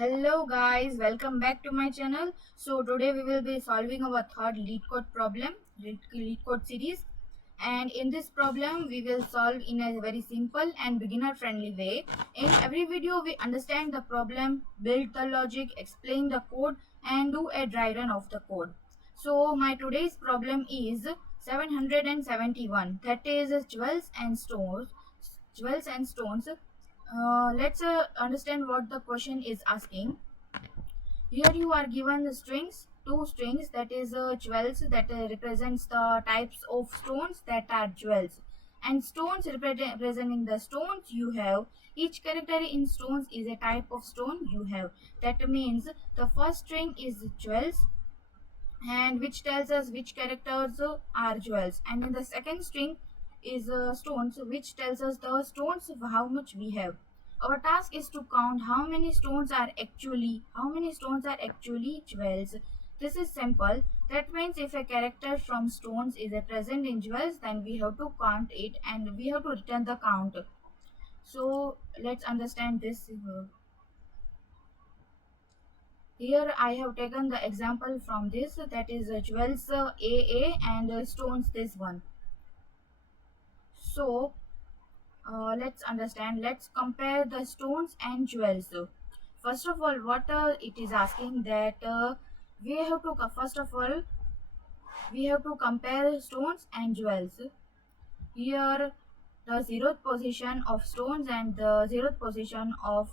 Hello guys, welcome back to my channel. So today we will be solving our third LeetCode problem, LeetCode series. And in this problem we will solve in a very simple and beginner friendly way. In every video we understand the problem, build the logic, explain the code and do a dry run of the code. So my today's problem is 771, that is jewels and stones. Let's understand what the question is asking. Here you are given the strings, two strings, that is jewels, that represents the types of stones that are jewels, and stones representing the stones you have. Each character in stones is a type of stone you have. That means the first string is jewels, and which tells us which characters are jewels, and in the second string is stones, which tells us the stones of how much we have. Our task is to count how many stones are actually jewels. This is simple. That means if a character from stones is present in jewels, then we have to count it and we have to return the count. So let's understand this. Here I have taken the example from this, that is jewels AA and stones this one. So let's understand. Let's compare the stones and jewels. First of all, what it is asking that we have to first of all we have to compare stones and jewels. Here the zeroth position of stones and the zeroth position of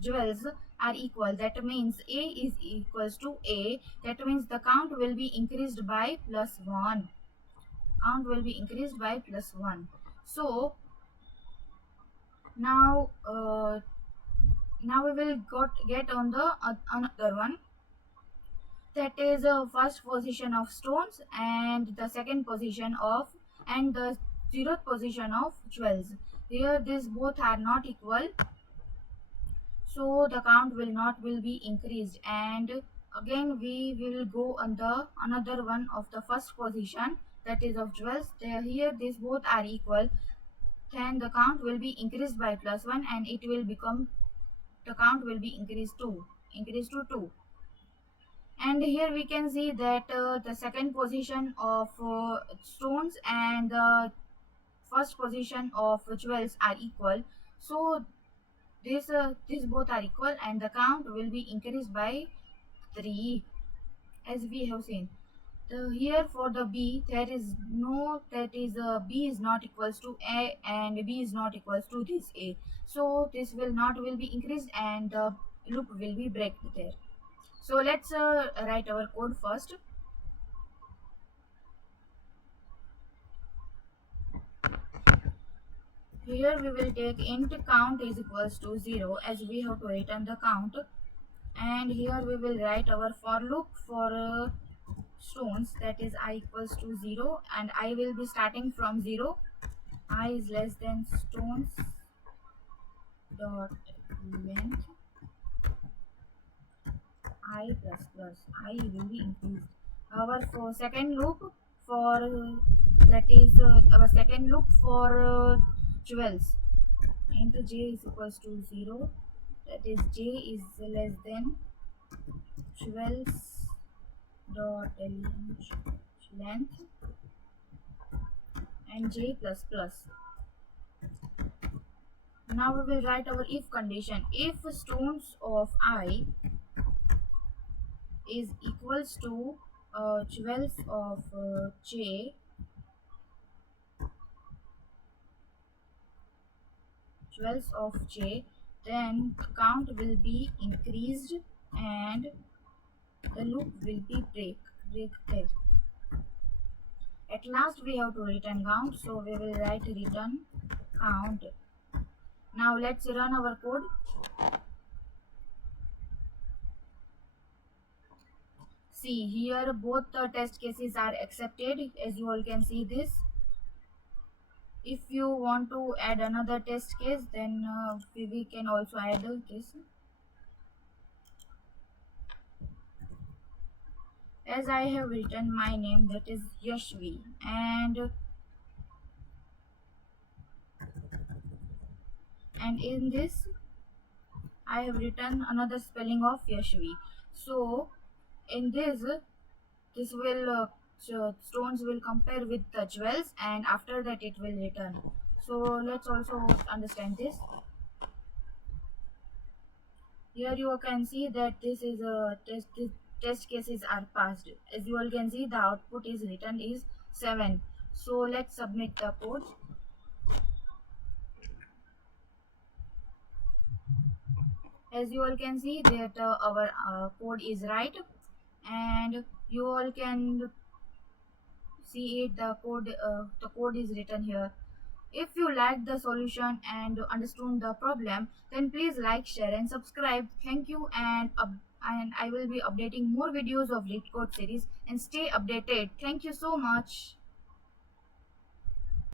jewels are equal. That means A is equals to A. That means the count will be increased by +1. Count will be increased by +1. So now we will get on the another one, that is first position of stones and the second position of and the zeroth position of jewels. Here these both are not equal, so the count will be increased, and again we will go on the another one of the first position, that is of jewels. Here these both are equal, then the count will be increased by +1 and it will become, the count will be increased to 2. And here we can see that the second position of stones and the first position of jewels are equal, so these both are equal and the count will be increased by 3, as we have seen. Here for the B, there is no, that is B is not equals to A and B is not equals to this A, so this will be increased and the loop will be break there. So let's write our code first. Here we will take int count is equals to 0, as we have to return the count, and here we will write our for loop for stones, that is I equals to 0 and I will be starting from 0. I is less than stones dot length I plus plus I will be increased. Our for second loop for that is our second loop for jewels, into j is equals to 0, that is j is less than jewels dot length and j plus plus. Now we will write our if condition. If stones of I is equals to jewels of j, then count will be increased and the loop will be break there. At last we have to return count, so we will write return count. Now let's run our code. See, here both the test cases are accepted, as you all can see this. If you want to add another test case, then we can also add this. As I have written my name, that is Yashvi, and in this I have written another spelling of Yashvi. So in this will stones will compare with the jewels, and after that it will return. So let's also understand this. Here you can see that this is a test. This test cases are passed. As you all can see, the output is written is 7. So let's submit the code. As you all can see that our code is right, and you all can see it. The code is written here. If you liked the solution and understood the problem, then please like, share, and subscribe. Thank you, and I will be updating more videos of LeetCode series, and stay updated. Thank you so much.